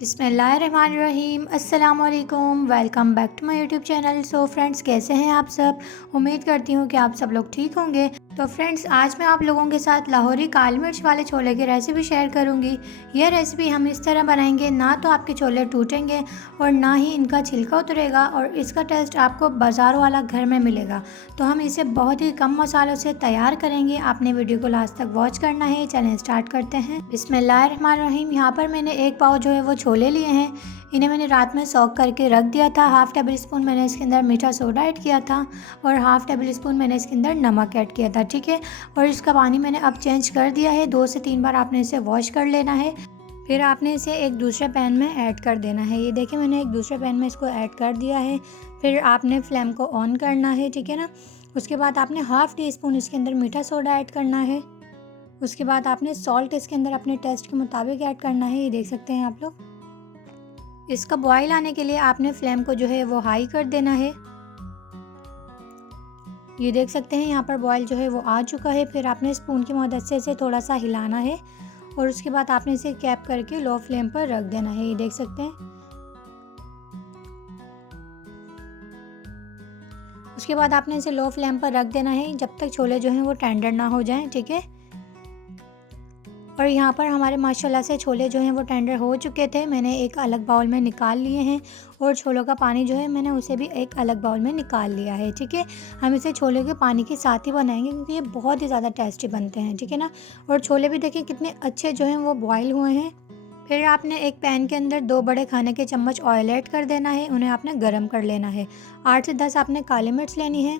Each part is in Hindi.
बिस्मिल्लाहिर्रहमानिर्रहीम। अस्सलाम वालेकुम। Welcome back to my YouTube channel. So friends, कैसे हैं आप सब? उम्मीद करती हूँ कि आप सब लोग ठीक होंगे। तो फ्रेंड्स, आज मैं आप लोगों के साथ लाहौरी काली मिर्च वाले छोले की रेसिपी शेयर करूँगी। यह रेसिपी हम इस तरह बनाएंगे, ना तो आपके छोले टूटेंगे और ना ही इनका छिलका उतरेगा, और इसका टेस्ट आपको बाज़ारों वाला घर में मिलेगा। तो हम इसे बहुत ही कम मसालों से तैयार करेंगे। आपने वीडियो को लास्ट तक वॉच करना है। चलें स्टार्ट करते हैं। बिस्मिल्लाहिर्रहमानिर्रहीम। यहाँ पर मैंने एक पाव जो है वो छोले लिए हैं। इन्हें मैंने रात में सॉक करके रख दिया था। हाफ़ टेबल स्पून मैंने इसके अंदर मीठा सोडा ऐड किया था और हाफ़ टेबल स्पून मैंने इसके अंदर नमक ऐड किया था, ठीक है। और इसका पानी मैंने अब चेंज कर दिया है। 2 से 3 बार आपने इसे वॉश कर लेना है। फिर आपने इसे एक दूसरे पैन में ऐड कर देना है। ये देखिए, मैंने एक दूसरे पैन में इसको ऐड कर दिया है। फिर आपने फ्लेम को ऑन करना है, ठीक है ना। उसके बाद आपने हाफ़ टी स्पून इसके अंदर मीठा सोडा ऐड करना है। उसके बाद आपने सॉल्ट इसके अंदर अपने टेस्ट के मुताबिक ऐड करना है। ये देख सकते हैं आप लोग। इसका बॉईल आने के लिए आपने फ्लेम को जो है वो हाई कर देना है। ये देख सकते हैं यहाँ पर बॉईल जो है वो आ चुका है। फिर आपने स्पून की मदद से इसे थोड़ा सा हिलाना है और उसके बाद आपने इसे कैप करके लो फ्लेम पर रख देना है। ये देख सकते हैं। उसके बाद आपने इसे लो फ्लेम पर रख देना है जब तक छोले जो हैं वो टेंडर ना हो जाएं, ठीक है। और यहाँ पर हमारे माशाल्लाह से छोले जो हैं वो टेंडर हो चुके थे। मैंने एक अलग बाउल में निकाल लिए हैं और छोलों का पानी जो है मैंने उसे भी एक अलग बाउल में निकाल लिया है, ठीक है। हम इसे छोले के पानी के साथ ही बनाएंगे क्योंकि ये बहुत ही ज़्यादा टेस्टी बनते हैं, ठीक है ना। और छोले भी देखिए कितने अच्छे जो हैं वो बॉयल हुए हैं। फिर आपने एक पैन के अंदर 2 बड़े खाने के चम्मच ऑयल ऐड कर देना है। उन्हें आपने गर्म कर लेना है। 8 से 10 आपने काली मिर्च लेनी है।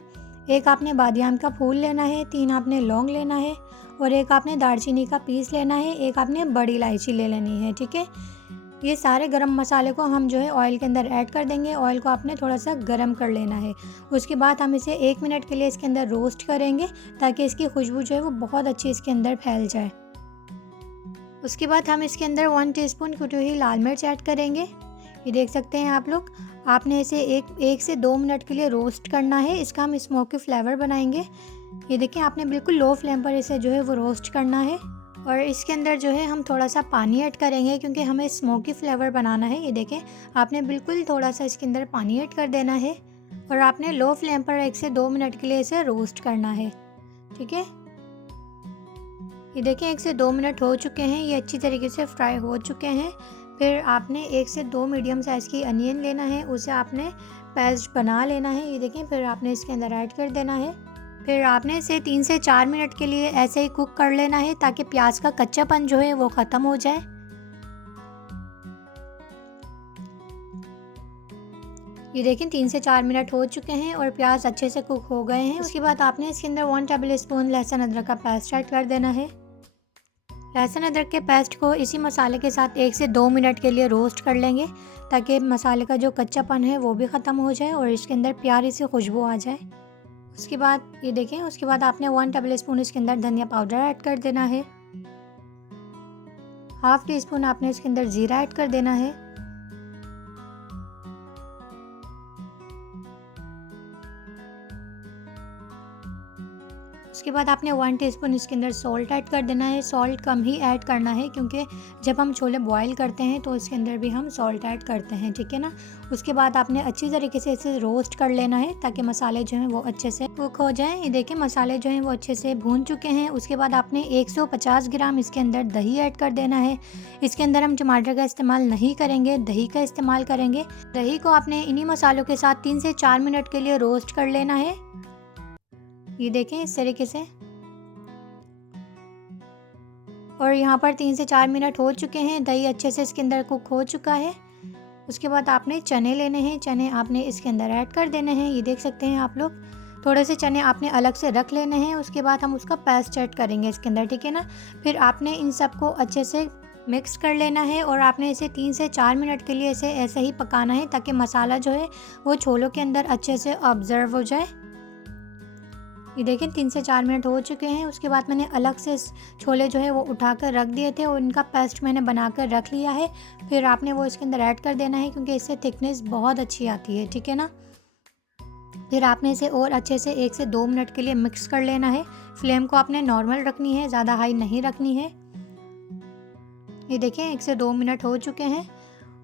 एक आपने बादियान का फूल लेना है। 3 आपने लौंग लेना है और एक आपने दालचीनी का पीस लेना है। एक आपने बड़ी इलायची ले लेनी है, ठीक है। ये सारे गरम मसाले को हम जो है ऑयल के अंदर ऐड कर देंगे। ऑयल को आपने थोड़ा सा गरम कर लेना है। उसके बाद हम इसे 1 मिनट के लिए इसके अंदर रोस्ट करेंगे ताकि इसकी खुशबू जो है वो बहुत अच्छी इसके अंदर फैल जाए। उसके बाद हम इसके अंदर 1 टीस्पून कुटी हुई लाल मिर्च ऐड करेंगे। ये देख सकते हैं आप लोग। आपने इसे एक से 2 मिनट के लिए रोस्ट करना है। इसका हम स्मोकी फ्लेवर बनाएंगे। ये देखिए, आपने बिल्कुल लो फ्लेम पर इसे जो है वो रोस्ट करना है। और इसके अंदर जो है हम थोड़ा सा पानी ऐड करेंगे क्योंकि हमें स्मोकी फ्लेवर बनाना है। ये देखें, आपने बिल्कुल थोड़ा सा इसके अंदर पानी ऐड कर देना है और आपने लो फ्लेम पर 1 से 2 मिनट के लिए इसे रोस्ट करना है, ठीक है। ये देखें, 1 से 2 मिनट हो चुके हैं। ये अच्छी तरीके से फ्राई हो चुके हैं। फिर आपने 1 से 2 मीडियम साइज़ की अनियन लेना है। उसे आपने पेस्ट बना लेना है। ये देखें, फिर आपने इसके अंदर ऐड कर देना है। फिर आपने इसे 3 से 4 मिनट के लिए ऐसे ही कुक कर लेना है ताकि प्याज का कच्चापन जो है वो ख़त्म हो जाए। ये देखें, 3 से 4 मिनट हो चुके हैं और प्याज अच्छे से कुक हो गए हैं। उसके बाद आपने इसके अंदर 1 टेबल स्पून लहसुन अदरक का पेस्ट ऐड कर देना है। लहसुन अदरक के पेस्ट को इसी मसाले के साथ 1 से 2 मिनट के लिए रोस्ट कर लेंगे ताकि मसाले का जो कच्चापन है वो भी ख़त्म हो जाए और इसके अंदर प्यारी सी खुशबू आ जाए। उसके बाद ये देखें, उसके बाद आपने 1 टेबल स्पून इसके अंदर धनिया पाउडर ऐड कर देना है। हाफ़ टी स्पून आपने इसके अंदर ज़ीरा ऐड कर देना है। उसके बाद आपने 1 टीस्पून इसके अंदर सॉल्ट ऐड कर देना है। सॉल्ट कम ही ऐड करना है क्योंकि जब हम छोले बॉईल करते हैं तो इसके अंदर भी हम सॉल्ट ऐड करते हैं, ठीक है ना। उसके बाद आपने अच्छी तरीके से इसे रोस्ट कर लेना है ताकि मसाले जो हैं वो अच्छे से कुक हो जाएं। ये देखिए, मसाले जो हैं वो अच्छे से भून चुके हैं। उसके बाद आपने 150 ग्राम इसके अंदर दही ऐड कर देना है। इसके अंदर हम टमाटर का इस्तेमाल नहीं करेंगे, दही का इस्तेमाल करेंगे। दही को आपने इन्हीं मसालों के साथ 3 से 4 मिनट के लिए रोस्ट कर लेना है। ये देखें, इस तरीके से। और यहाँ पर 3 से 4 मिनट हो चुके हैं। दही अच्छे से इसके अंदर कुक हो चुका है। उसके बाद आपने चने लेने हैं। चने आपने इसके अंदर ऐड कर देने हैं। ये देख सकते हैं आप लोग। थोड़े से चने आपने अलग से रख लेने हैं। उसके बाद हम उसका पेस्ट ऐड करेंगे इसके अंदर, ठीक है ना। फिर आपने इन सबको अच्छे से मिक्स कर लेना है और आपने इसे 3 से 4 मिनट के लिए इसे ऐसे ही पकाना है ताकि मसाला जो है वो छोलों के अंदर अच्छे से ऑब्जर्व हो जाए। ये देखें, 3 से 4 मिनट हो चुके हैं। उसके बाद मैंने अलग से छोले जो है वो उठाकर रख दिए थे और इनका पेस्ट मैंने बनाकर रख लिया है। फिर आपने वो इसके अंदर ऐड कर देना है क्योंकि इससे थिकनेस बहुत अच्छी आती है, ठीक है ना। फिर आपने इसे और अच्छे से 1 से 2 मिनट के लिए मिक्स कर लेना है। फ्लेम को आपने नॉर्मल रखनी है, ज़्यादा हाई नहीं रखनी है। ये देखें, 1 से 2 मिनट हो चुके हैं